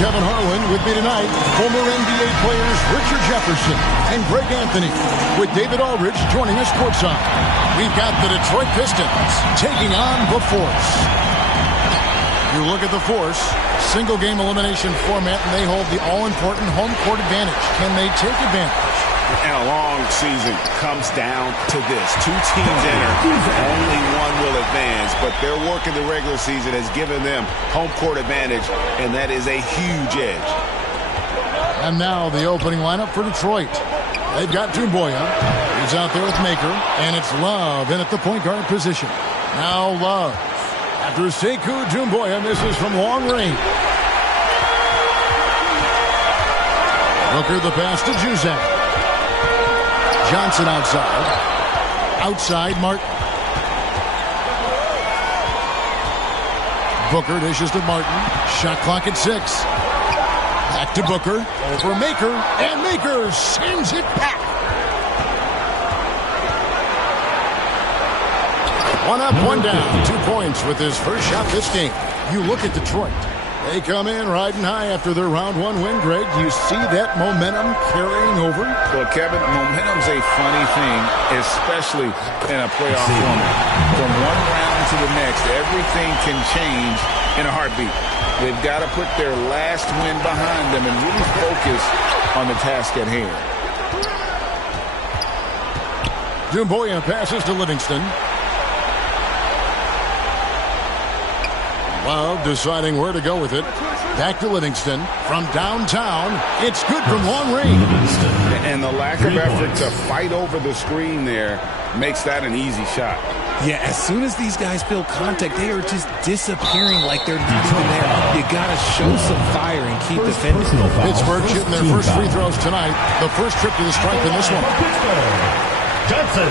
Kevin Harlan. With me tonight, former NBA players Richard Jefferson and Greg Anthony, with David Aldridge joining us courtside. We've got the Detroit Pistons taking on the Force. You look at the Force, single-game elimination format, and they hold the all-important home court advantage. Can they take advantage? And a long season comes down to this. Two teams enter, only one will advance, but their work in the regular season has given them home court advantage, and that is a huge edge. And now the opening lineup for Detroit. They've got Doumbouya. He's out there with Makur, and it's Love in at the point guard position. Now Love. After Sekou Doumbouya misses from long range. Makur the pass to Juzang. Johnson outside. Outside, Martin. Booker dishes to Martin. Shot clock at 6. Back to Booker. Over Makur. And Makur sends it back. One up, one down. 2 points with his first shot this game. You look at Detroit. They come in riding high after their round 1 win, Greg. You see that momentum carrying over? Well, Kevin, momentum's a funny thing, especially in a playoff format. From one round to the next, everything can change in a heartbeat. They've got to put their last win behind them and really focus on the task at hand. Doumbouya passes to Livingston. Love deciding where to go with it. Back to Livingston. From downtown, it's good from long range. And the lack of effort to fight over the screen there makes that an easy shot. Yeah, as soon as these guys feel contact, they are just disappearing like they're not even there. You got to show some fire and keep defending. Pittsburgh shooting their first free throws tonight. The first trip to the stripe in this one. Johnson.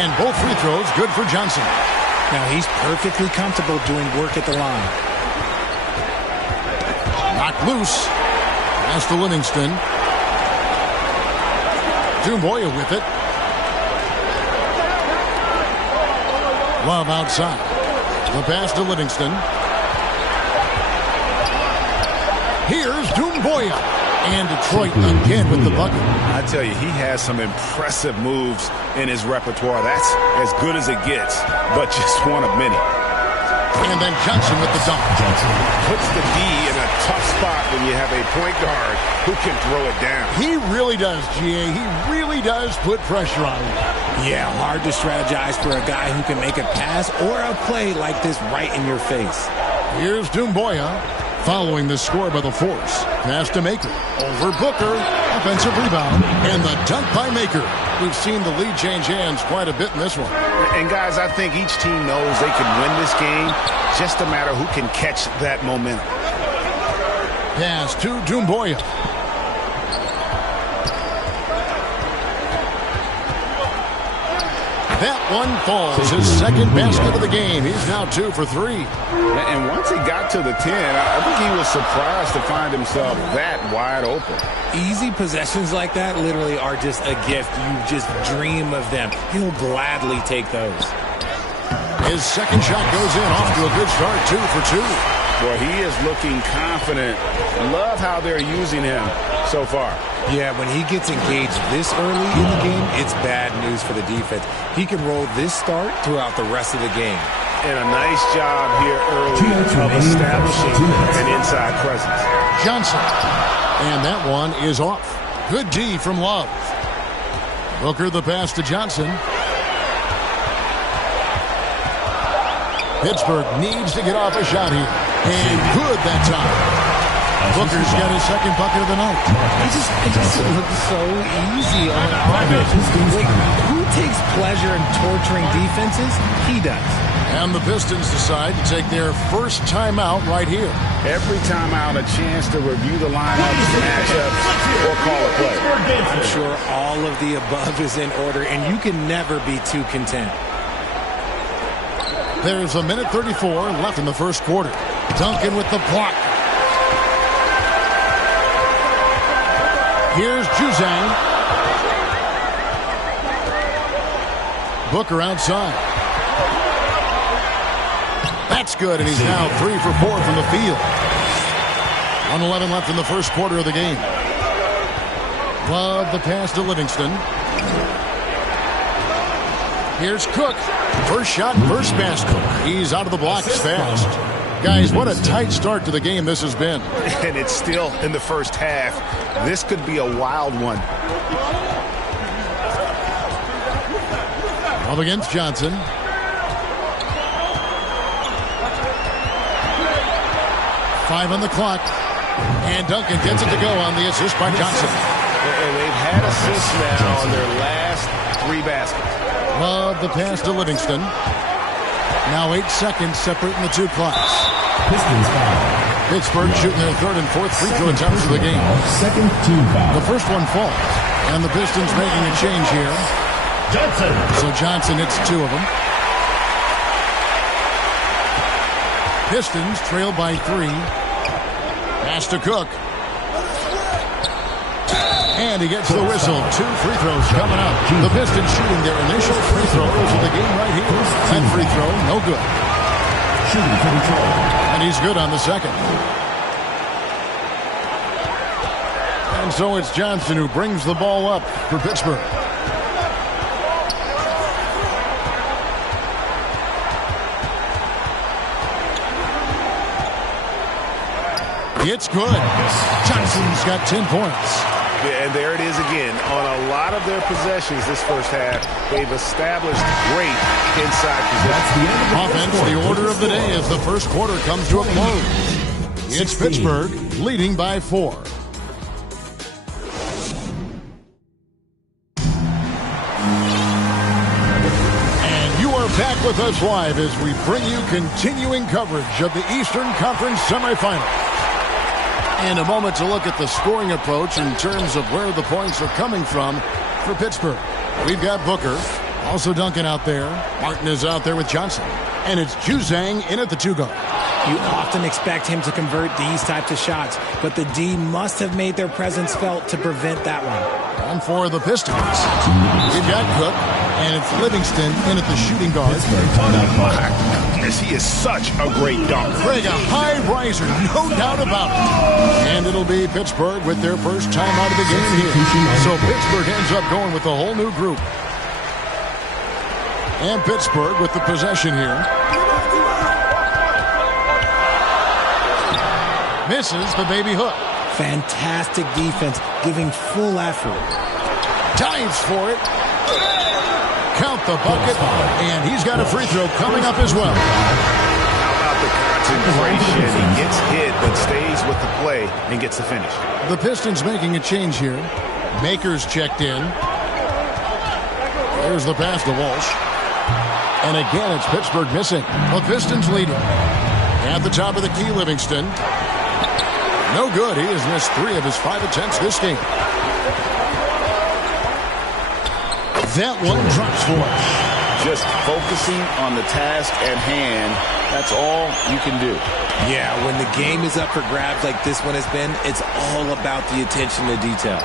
And both free throws good for Johnson. Now he's perfectly comfortable doing work at the line. Knocked loose. Pass to Livingston. Doumbouya with it. Love outside. The pass to Livingston. Here's Doumbouya. And Detroit again with the bucket. I tell you, he has some impressive moves in his repertoire. That's as good as it gets, but just one of many. And then Johnson with the dunk. Puts the D in a tough spot when you have a point guard who can throw it down. He really does, GA. He really does put pressure on him. Yeah, hard to strategize for a guy who can make a pass or a play like this right in your face. Here's Doumbouya. Following the score by the Force. Pass to Makur. Over Booker. Offensive rebound. And the dunk by Makur. We've seen the lead change hands quite a bit in this one. And guys, I think each team knows they can win this game. Just a matter who can catch that momentum. Pass to Doumbouya. That one falls. His second basket of the game. He's now 2 for 3. And once he got to the 10, I think he was surprised to find himself that wide open. Easy possessions like that literally are just a gift. You just dream of them. He'll gladly take those. His second shot goes in. Off to a good start. 2 for 2. Boy, he is looking confident. Love how they're using him so far. Yeah, when he gets engaged this early in the game, it's bad news for the defense. He can roll this start throughout the rest of the game. And a nice job here early of establishing an inside presence. Johnson. And that one is off. Good D from Love. Booker the pass to Johnson. Pittsburgh needs to get off a shot here. And good that time. Booker's got his second bucket of the night. It just looks so easy on offense. Like, who takes pleasure in torturing defenses? He does. And the Pistons decide to take their first timeout right here. Every timeout, a chance to review the lineups, matchups, or call a play. I'm sure all of the above is in order, and you can never be too content. There's a minute 34 left in the first quarter. Duncan with the block. Here's Juzang. Booker outside. That's good, and he's now 3 for 4 from the field. 1:11 left in the first quarter of the game. Love the pass to Livingston. Here's Cook. First shot, first basket. He's out of the blocks fast. Guys, what a tight start to the game this has been. And it's still in the first half. This could be a wild one. Up against Johnson. Five on the clock. And Duncan gets it to go on the assist by Johnson. And they've had assists now on their last 3 baskets. Love the pass to Livingston. Now 8 seconds separating the 2 clocks. Pistons foul. Pittsburgh shooting their 3rd and 4th free throw attempts of the game. Second team foul. The first one falls. And the Pistons making a change here. Johnson. So Johnson hits 2 of them. Pistons trail by 3. Pass to Cook. And he gets the whistle. 2 free throws coming up. The Pistons shooting their initial free throws of the game right here. That free throw, no good. Shooting for Detroit. And he's good on the second. And so it's Johnson who brings the ball up for Pittsburgh. It's good. Johnson's got 10 points. Yeah, and there it is again. On a lot of their possessions this first half, they've established great inside possession. Offense, the order of the day as the first quarter comes to a close. It's Pittsburgh leading by 4. And you are back with us live as we bring you continuing coverage of the Eastern Conference semifinals. In a moment to look at the scoring approach in terms of where the points are coming from for Pittsburgh. We've got Booker, also Duncan out there. Martin is out there with Johnson. And it's Juzang in at the 2 guard. You often expect him to convert these types of shots, but the D must have made their presence felt to prevent that one. And for the Pistons, we've got Cook, and it's Livingston in at the shooting guard. He is such a great dunker. Craig, a high riser, no doubt about it. And it'll be Pittsburgh with their first time out of the game here. So Pittsburgh ends up going with a whole new group. And Pittsburgh with the possession here. Misses the baby hook. Fantastic defense, giving full effort. Dives for it. Count the bucket, and he's got a free throw coming up as well. How about the concentration? He gets hit, but stays with the play and gets the finish. The Pistons making a change here. Makur's checked in. There's the pass to Walsh. And again, it's Pittsburgh missing. The Pistons leading. At the top of the key, Livingston. No good. He has missed 3 of his 5 attempts this game. That one drops for us. Just focusing on the task at hand, that's all you can do. Yeah, when the game is up for grabs like this one has been, it's all about the attention to detail.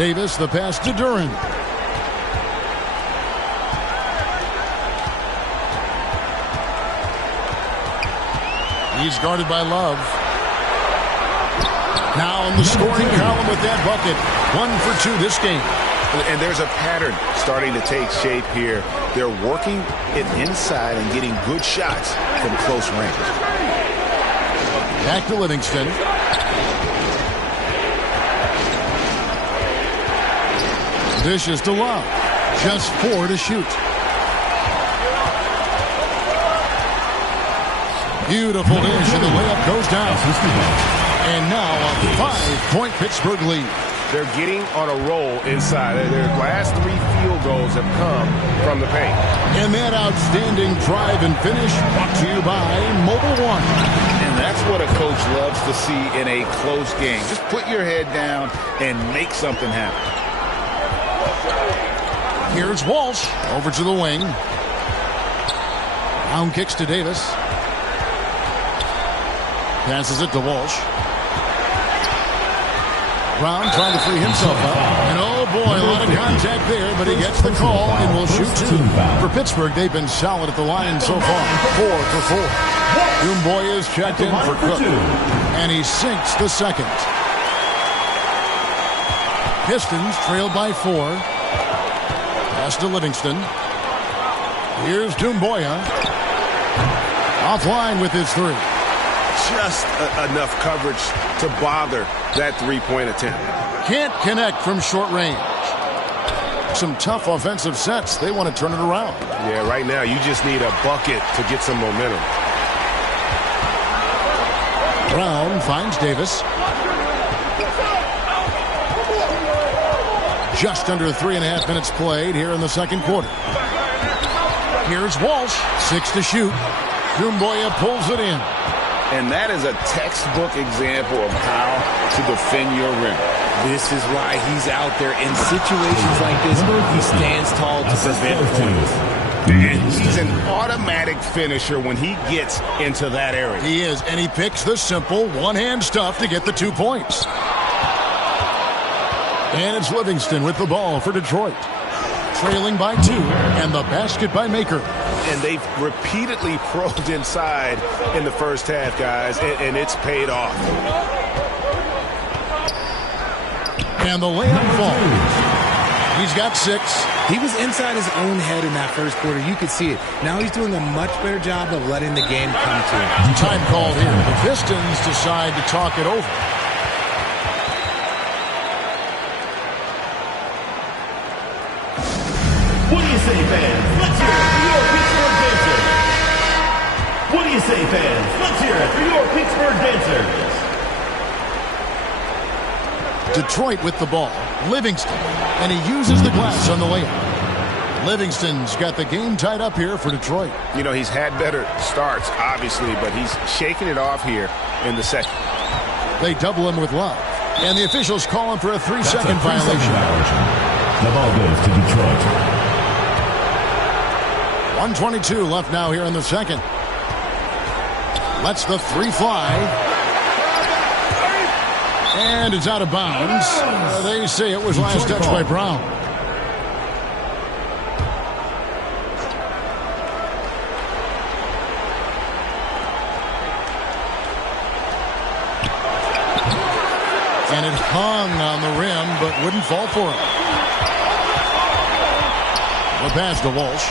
Davis, the pass to Duran. He's guarded by Love. Now in the scoring column with that bucket. 1 for 2 this game. And there's a pattern starting to take shape here. They're working it inside and getting good shots from close range. Back to Livingston. Dishes to Love. Just 4 to shoot. Beautiful dish, and the layup goes down. And now a 5-point Pittsburgh lead. They're getting on a roll inside. Their last 3 field goals have come from the paint. And that outstanding drive and finish brought to you by Mobile One. And that's what a coach loves to see in a close game. Just put your head down and make something happen. Here's Walsh over to the wing. Down kicks to Davis. Passes it to Walsh. Brown trying to free himself up. And oh boy, a lot of contact there, but he gets the call and will shoot 2. For Pittsburgh, they've been solid at the line so far. 4 for 4. Dumboy is checked in for Cook, and he sinks the second. Pistons trailed by 4. Pass to Livingston. Here's Dumboya. Offline with his 3. Just enough coverage to bother that three-point attempt. Can't connect from short range. Some tough offensive sets. They want to turn it around. Yeah, right now you just need a bucket to get some momentum. Brown finds Davis. Just under 3.5 minutes played here in the second quarter. Here's Walsh. 6 to shoot. Dumboya pulls it in. And that is a textbook example of how to defend your rim. This is why he's out there. In situations like this, he stands tall to prevent points. And he's an automatic finisher when he gets into that area. He is, and he picks the simple one-hand stuff to get the 2 points. And it's Livingston with the ball for Detroit. Trailing by 2, and the basket by Makur. And they've repeatedly probed inside in the first half, guys, and it's paid off. And the layup falls. He's got 6. He was inside his own head in that first quarter. You could see it. Now he's doing a much better job of letting the game come to him. Time called here. The Pistons decide to talk it over. What do you say, fans? Let's hear it for your Pittsburgh Dancers. What do you say, fans? Let's hear it for your Pittsburgh Dancers. Detroit with the ball. Livingston. And he uses the glass on the layup. Livingston's got the game tied up here for Detroit. You know, he's had better starts, obviously, but he's shaking it off here in the second. They double him with Love. And the officials call him for a 3-second violation. The ball goes to Detroit. 1:22 left now here in the second. Lets the 3 fly. And it's out of bounds. They say it was last touch by Brown. And it hung on the rim, but wouldn't fall for him. The pass to Walsh.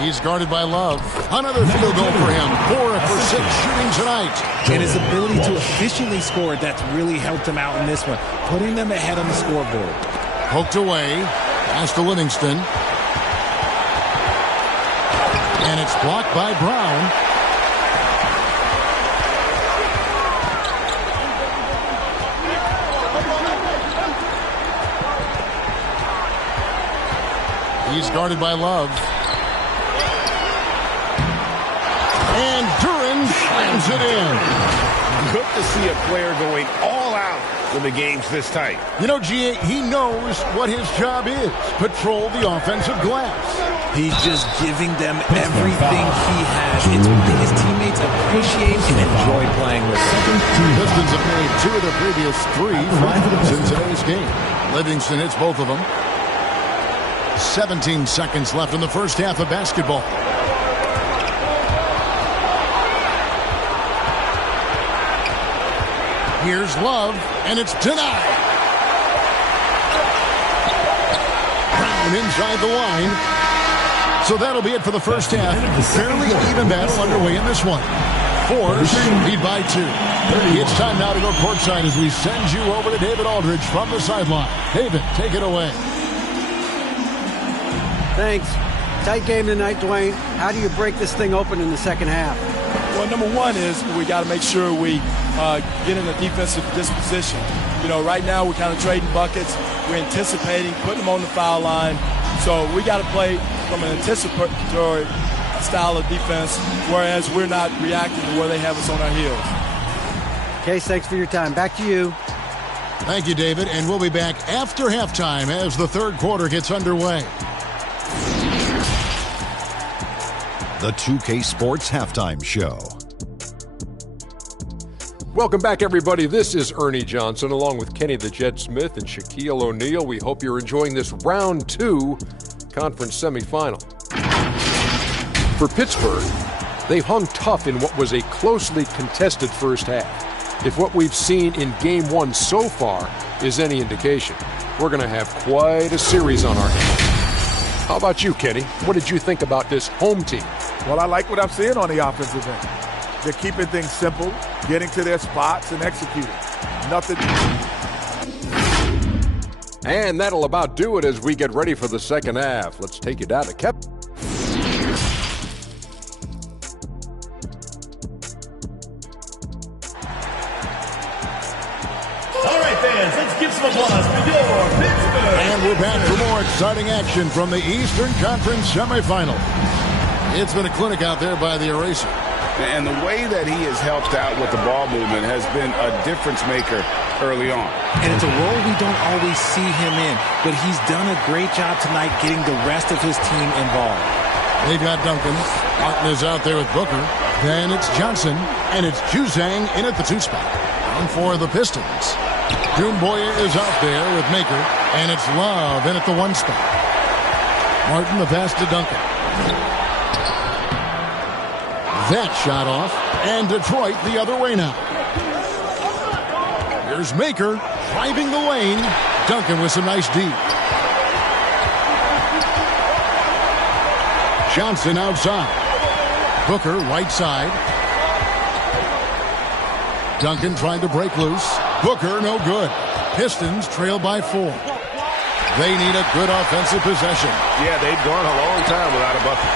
He's guarded by Love. Another field goal for him. 4 for 6 shooting tonight. And his ability to efficiently score, that's really helped him out in this one, putting them ahead on the scoreboard. Poked away. Pass to Livingston. And it's blocked by Brown. He's guarded by Love. And Duran slams it in. Good to see a player going all out when the game's this tight. You know, G.A., he knows what his job is. Patrol the offensive glass. He's just giving them everything he has. It's what his teammates appreciate and enjoy playing with. Pistons have made 2 of the previous 3 free in today's game. Livingston hits both of them. 17 seconds left in the first half of basketball. Here's Love, and it's denied. Brown inside the line. So that'll be it for the first half. Fairly even battle underway in this one. Force lead by 2. It's time now to go courtside as we send you over to David Aldridge from the sideline. David, take it away. Thanks. Tight game tonight, Dwayne. How do you break this thing open in the second half? Well, number one is we got to make sure we get in a defensive disposition. You know, right now we're kind of trading buckets. We're anticipating, putting them on the foul line. So we got to play from an anticipatory style of defense, whereas we're not reacting to where they have us on our heels. Case, thanks for your time. Back to you. Thank you, David. And we'll be back after halftime as the third quarter gets underway. The 2K Sports Halftime Show. Welcome back, everybody. This is Ernie Johnson along with Kenny the Jet Smith and Shaquille O'Neal. We hope you're enjoying this round 2 conference semifinal. For Pittsburgh, they've hung tough in what was a closely contested first half. If what we've seen in Game 1 so far is any indication, we're going to have quite a series on our hands. How about you, Kenny? What did you think about this home team? Well, I like what I'm seeing on the offensive end. They're keeping things simple, getting to their spots, and executing. Nothing. And that'll about do it as we get ready for the second half. Let's take you down to Kep. All right, fans, let's give some applause for your Pittsburgh. And we're back for more exciting action from the Eastern Conference semifinal. It's been a clinic out there by the Eraser. And the way that he has helped out with the ball movement has been a difference maker early on. And it's a role we don't always see him in, but he's done a great job tonight getting the rest of his team involved. They've got Duncan. Martin is out there with Booker. Then it's Johnson, and it's Juzang in at the 2 spot. And for the Pistons, Doumbouya is out there with Makur, and it's Love in at the 1 spot. Martin the pass to Duncan. That shot off, and Detroit the other way now. Here's Makur driving the lane. Duncan with some nice D. Johnson outside. Booker right side. Duncan trying to break loose. Booker no good. Pistons trail by 4. They need a good offensive possession. Yeah, they've gone a long time without a bucket.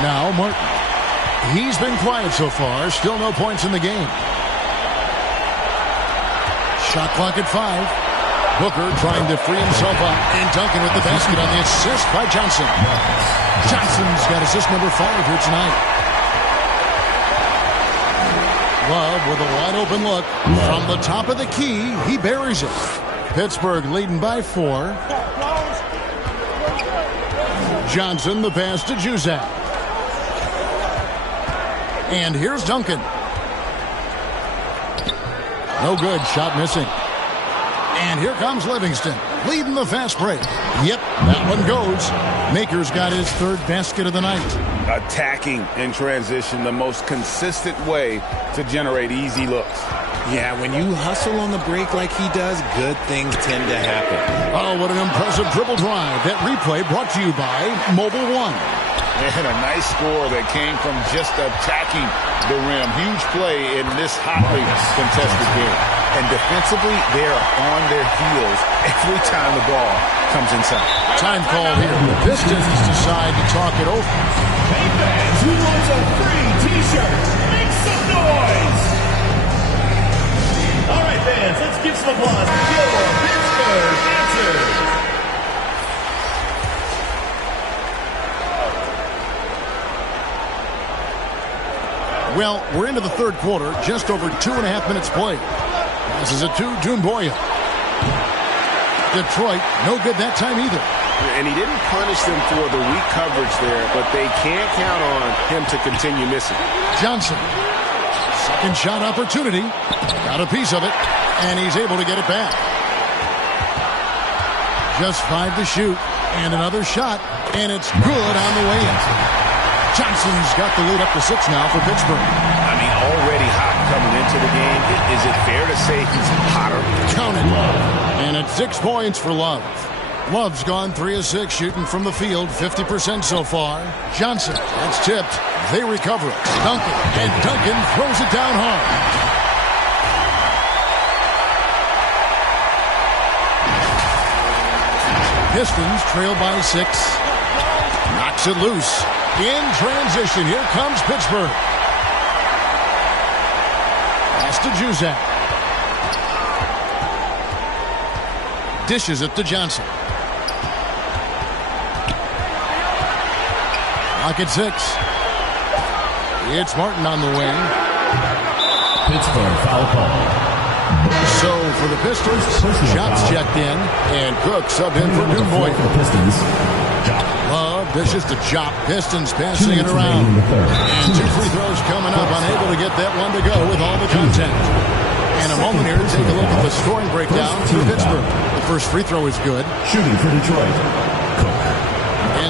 Now Martin. He's been quiet so far. Still no points in the game. Shot clock at 5. Booker trying to free himself up. And Duncan with the basket on the assist by Johnson. Johnson's got assist number 5 here tonight. Love with a wide open look. From the top of the key, he buries it. Pittsburgh leading by 4. Johnson the pass to Juzang. And here's Duncan. No good. Shot missing. And here comes Livingston, leading the fast break. Yep, that one goes. Makur's got his 3rd basket of the night. Attacking in transition, the most consistent way to generate easy looks. Yeah, when you hustle on the break like he does, good things tend to happen. Oh, what an impressive dribble drive. That replay brought to you by Mobile One. And a nice score that came from just attacking the rim. Huge play in this hotly contested game. And defensively, they are on their heels every time the ball comes inside. Time called here. The Pistons decide to talk it over. Hey fans, who wants a free t-shirt? Make some noise! All right, fans, let's give some applause for your Pittsburgh dancers. Well, we're into the 3rd quarter, just over 2.5 minutes played. This is a 2, Doumbouya. Detroit, no good that time either. And he didn't punish them for the weak coverage there, but they can't count on him to continue missing. Johnson, 2nd shot opportunity. Got a piece of it, and he's able to get it back. Just 5 to shoot, and another shot, and it's good on the way in. Johnson's got the lead up to 6 now for Pittsburgh. I mean, already hot coming into the game. Is it fair to say he's hotter? Count it. And it's 6 points for Love. Love's gone 3 of 6 shooting from the field, 50% so far. Johnson, that's tipped. They recover it. Duncan, and Duncan throws it down hard. Pistons trail by 6. Knocks it loose. In transition, here comes Pittsburgh. Pass to Juzang. Dishes it to Johnson. Clock at 6. It's Martin on the wing. Pittsburgh foul call. So for the Pistons, shots checked in, and Cook subbed in for Doumbouya. Pistons. Love dishes to Jop. Pistons passing it around. And 2 free throws coming up, unable to get that one to go with all the contact. In a moment here, take a look at the scoring breakdown for Pittsburgh. The first free throw is good. Shooting for Detroit, Cook.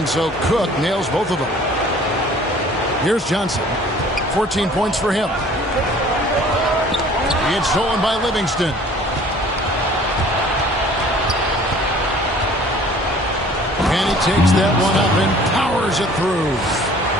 And so Cook nails both of them. Here's Johnson. 14 points for him. It's stolen by Livingston. And he takes that one up and powers it through.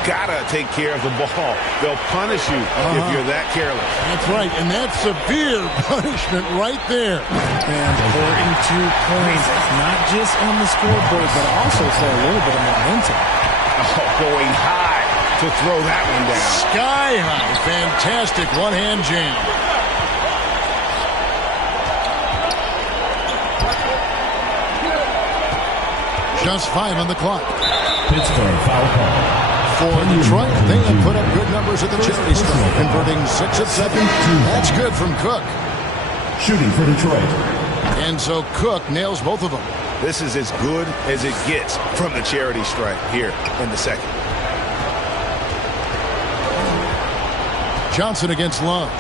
Gotta take care of the ball. They'll punish you if you're that careless. That's right, and that's severe punishment right there. And important 2 points, not just on the scoreboard, but also for a little bit of momentum. Oh, going high to throw that one down. Sky high. Fantastic one-hand jam. Just 5 on the clock. Pittsburgh foul call. For Detroit, they have put up good numbers at the charity stripe, converting 6 of 7. That's good from Cook. Shooting for Detroit. And so Cook nails both of them. This is as good as it gets from the charity stripe here in the second. Johnson against Love.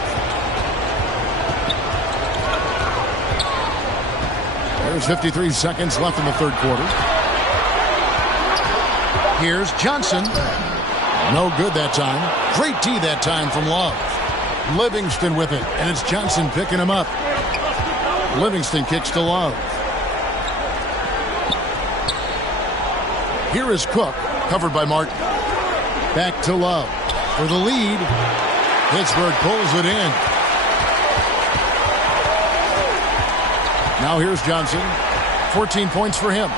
There's 53 seconds left in the third quarter. Here's Johnson. No good that time. Great D that time from Love. Livingston with it, and it's Johnson picking him up. Livingston kicks to Love. Here is Cook, covered by Martin. Back to Love for the lead. Pittsburgh pulls it in. Now here's Johnson. 14 points for him.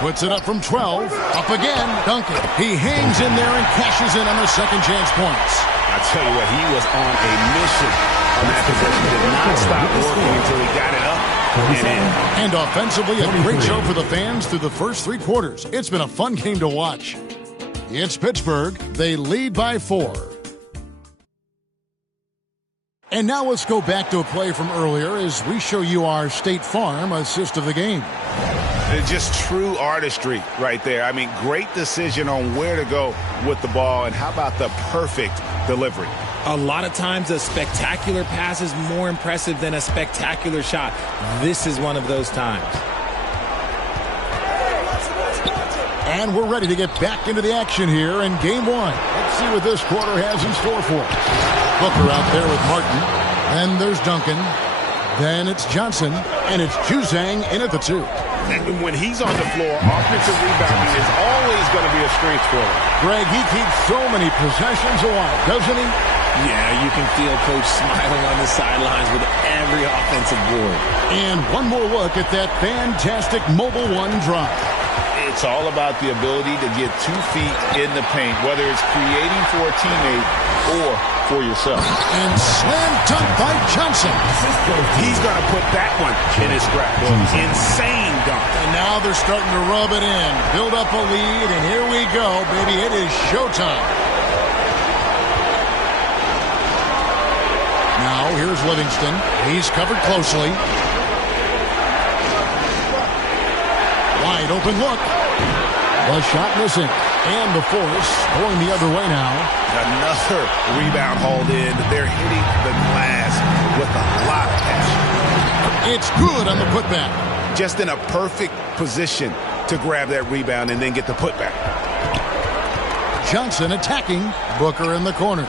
Puts it up from 12. Up again. Duncan. He hangs in there and cashes in on the second chance points. I tell you what, he was on a mission on that possession. Did not stop working until he got it up and in. And offensively, a great show for the fans through the first 3 quarters. It's been a fun game to watch. It's Pittsburgh. They lead by 4. And now let's go back to a play from earlier as we show you our State Farm assist of the game. Just true artistry right there. I mean, great decision on where to go with the ball, and how about the perfect delivery? A lot of times a spectacular pass is more impressive than a spectacular shot. This is one of those times. And we're ready to get back into the action here in Game 1. Let's see what this quarter has in store for us. Booker out there with Martin. Then there's Duncan. Then it's Johnson. And it's Juzang in at the 2. And when he's on the floor, offensive rebounding is always going to be a strength for him. Greg, he keeps so many possessions alive, doesn't he? Yeah, you can feel Coach smiling on the sidelines with every offensive board. And one more look at that fantastic Mobile One drive. It's all about the ability to get 2 feet in the paint, whether it's creating for a teammate or for yourself. And slam dunk by Johnson. He's going to put that one in his scrapbook. Insane dunk. And now they're starting to rub it in, build up a lead, and here we go, baby. It is showtime. Now here's Livingston. He's covered closely. Wide open look. The shot missing. And the force going the other way now. Another rebound hauled in. They're hitting the glass with a lot of passion. It's good on the putback. Just in a perfect position to grab that rebound and then get the putback. Johnson attacking. Booker in the corner.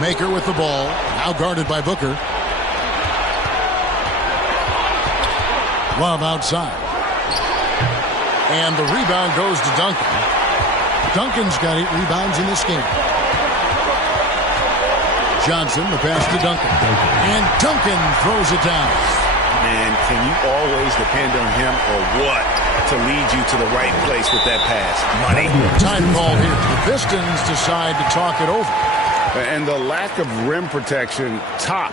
Makur with the ball. Now guarded by Booker. Love outside. And the rebound goes to Duncan. Duncan's got 8 rebounds in this game. Johnson, the pass to Duncan. And Duncan throws it down. Man, can you always depend on him or what to lead you to the right place with that pass? Money. Time call here. The Pistons decide to talk it over. And the lack of rim protection, top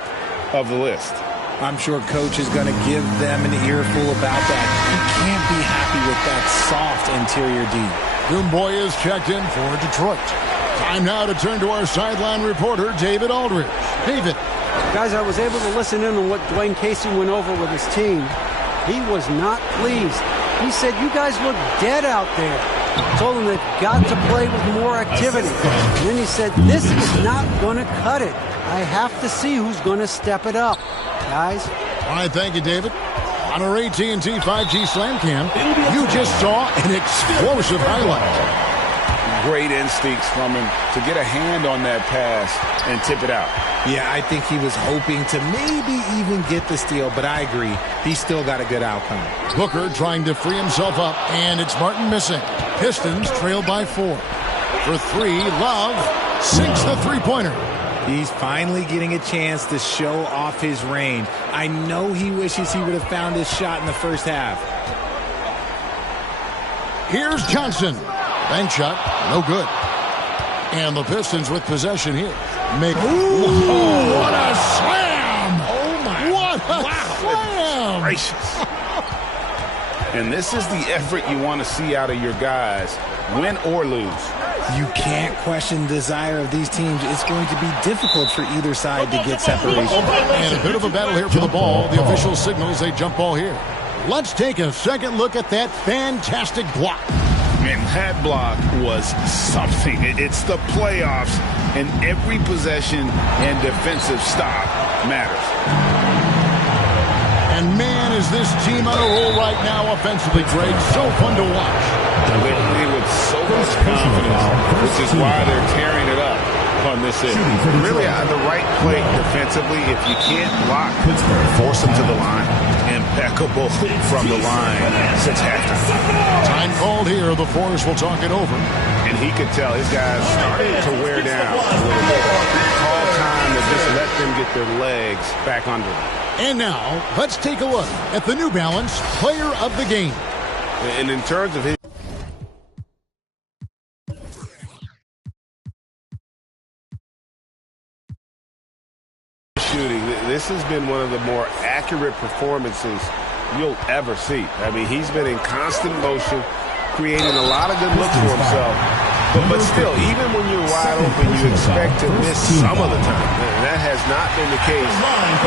of the list. I'm sure Coach is going to give them an earful about that. He can't be happy with that soft interior D. Goomboy is checked in for Detroit. Time now to turn to our sideline reporter, David Aldridge. David. Guys, I was able to listen in on what Dwayne Casey went over with his team. He was not pleased. He said, you guys look dead out there. Told them they've got to play with more activity. And then he said, this is not going to cut it. I have to see who's going to step it up. Guys. All right, thank you, David. On our AT&T 5G Slam Cam, you just saw an explosive highlight. Great instincts from him to get a hand on that pass and tip it out. Yeah, I think he was hoping to maybe even get the steal, but I agree. He still got a good outcome. Booker trying to free himself up, and it's Martin missing. Pistons trail by 4. For 3, Love sinks the three-pointer. He's finally getting a chance to show off his range. I know he wishes he would have found his shot in the first half. Here's Johnson. Bank shot, no good. And the Pistons with possession here. What a slam! Oh, my. What a slam! Gracious. And this is the effort you want to see out of your guys, win or lose. You can't question the desire of these teams. It's going to be difficult for either side to get separation. And a bit of a battle here for the ball. The official signals a jump ball here. Let's take a second look at that fantastic block. And that block was something. It's the playoffs, and every possession and defensive stop matters. And man, is this team on a roll right now offensively, Greg. So fun to watch. They play with so much confidence, which is why they're tearing it up on this end. Really, the right play defensively, if you can't block, force them to the line. Impeccable from the line since halftime. Time called here. The Force will talk it over. And he could tell his guys started to wear down a little bit. Call time to just let them get their legs back under them. And now, let's take a look at the New Balance Player of the Game. And in terms of his shooting, this has been one of the more accurate performances you'll ever see. I mean, he's been in constant motion, creating a lot of good looks for himself. But still, even when you're wide open, you expect to miss some of the time. And that has not been the case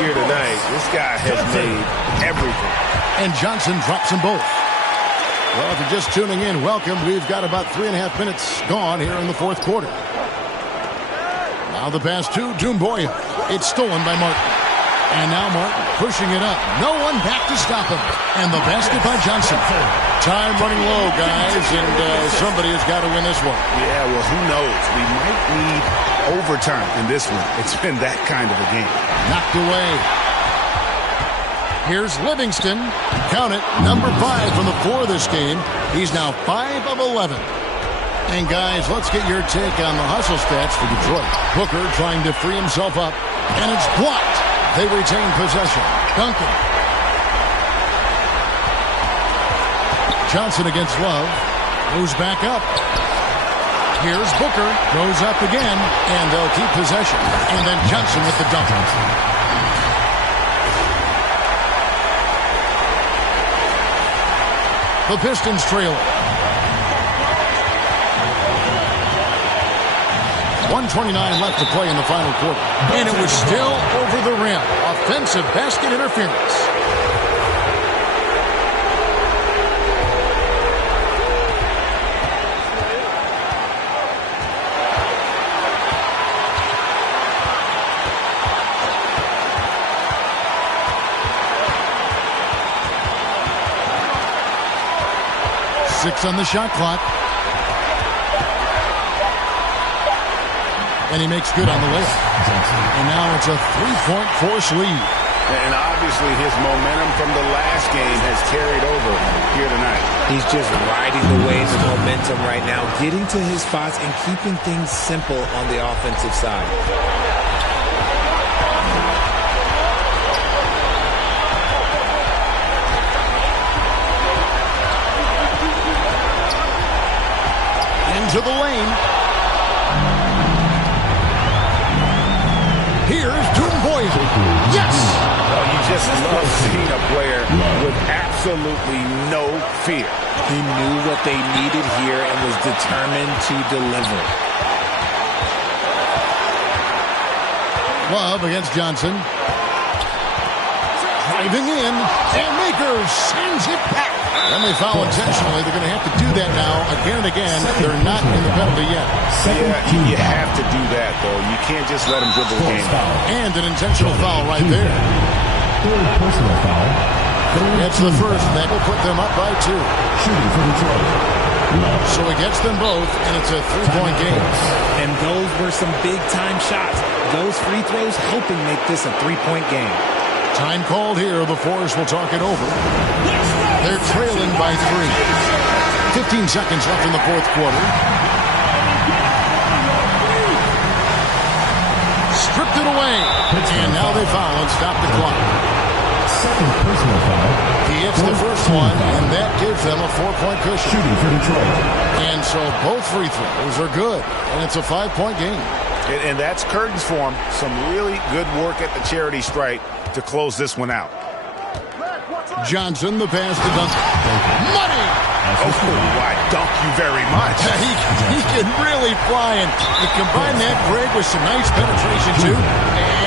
here tonight. This guy has made everything. And Johnson drops them both. Well, if you're just tuning in, welcome. We've got about 3.5 minutes gone here in the fourth quarter. Now the pass to Doumbouya. It's stolen by Martin. And now Martin pushing it up. No one back to stop him. And the basket by Johnson. Time running low, guys, and somebody has got to win this one. Yeah, well, who knows? We might need overtime in this one. It's been that kind of a game. Knocked away. Here's Livingston. Count it, number 5 from the floor this game. He's now 5 of 11. And, guys, let's get your take on the hustle stats for Detroit. Booker trying to free himself up, and it's blocked. They retain possession. Duncan. Johnson against Love. Moves back up. Here's Booker. Goes up again, and they'll keep possession. And then Johnson with the dunk. The Pistons trail it. 1:29 left to play in the final quarter. And it was still over the rim. Offensive basket interference. Six on the shot clock. And he makes good on the layup. And now it's a 3-point force lead. And obviously his momentum from the last game has carried over here tonight. He's just riding the wave of momentum right now, getting to his spots and keeping things simple on the offensive side. Into the lane. Here's Doumbouya. Yes! Well, you just love seeing a player with absolutely no fear. He knew what they needed here and was determined to deliver. Love against Johnson. Driving in, and Makur sends it back. And they foul intentionally. They're going to have to do that now again and again. They're not in the penalty yet. Yeah, you have to do that, though. You can't just let them dribble the game. And an intentional foul right there. Third personal foul. It's the first. That will put them up by 2. Shooting for Detroit. So he gets them both, and it's a 3-point game. And those were some big-time shots. Those free throws helping make this a 3-point game. Time called here. The Force will talk it over. They're trailing by 3. 15 seconds left in the fourth quarter. Stripped it away. And now they foul and stop the clock. Second personal foul. He hits the first one, and that gives them a 4-point cushion. Shooting for Detroit. And so both free throws are good, and it's a 5-point game. And that's curtains for him. Some really good work at the charity stripe to close this one out. Johnson, the pass to Duncan. Money! Oh, I dunk you very much. He can really fly, and you combine that, Greg, with some nice penetration, too,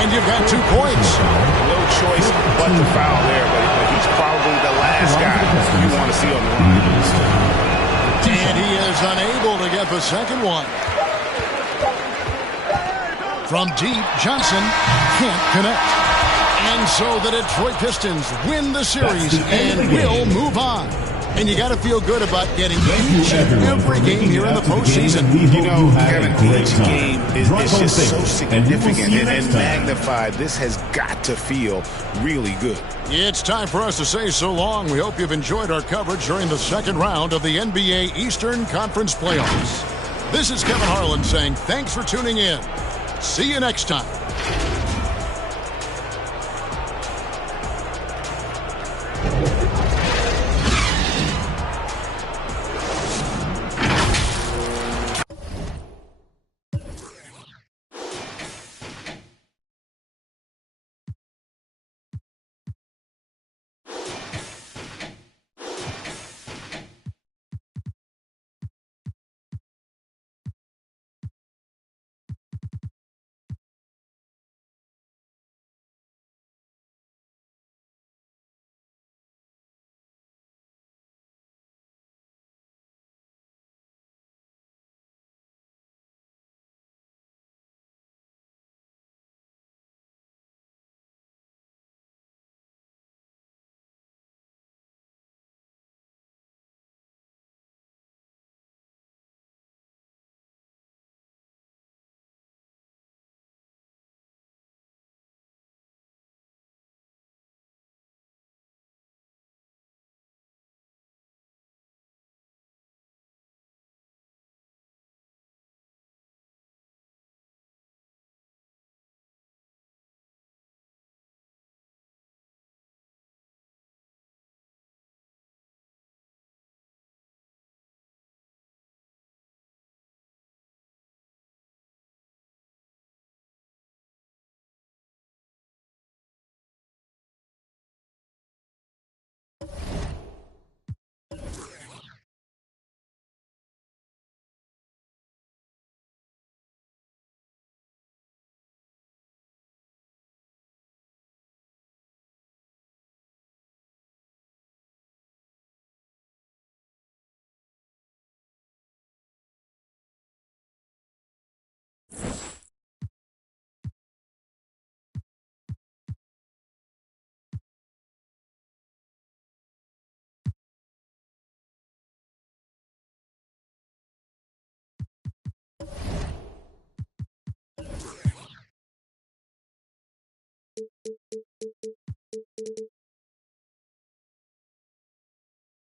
and you've got 2 points. No choice but to foul there, but he's probably the last guy you want to see on the line. And he is unable to get the second one. From deep, Johnson can't connect. And so the Detroit Pistons win the series and will move on. And you got to feel good about getting each and every game here in the postseason. You know, Kevin, each game is just so significant and magnified. This has got to feel really good. It's time for us to say so long. We hope you've enjoyed our coverage during the second round of the NBA Eastern Conference Playoffs. This is Kevin Harlan saying thanks for tuning in. See you next time.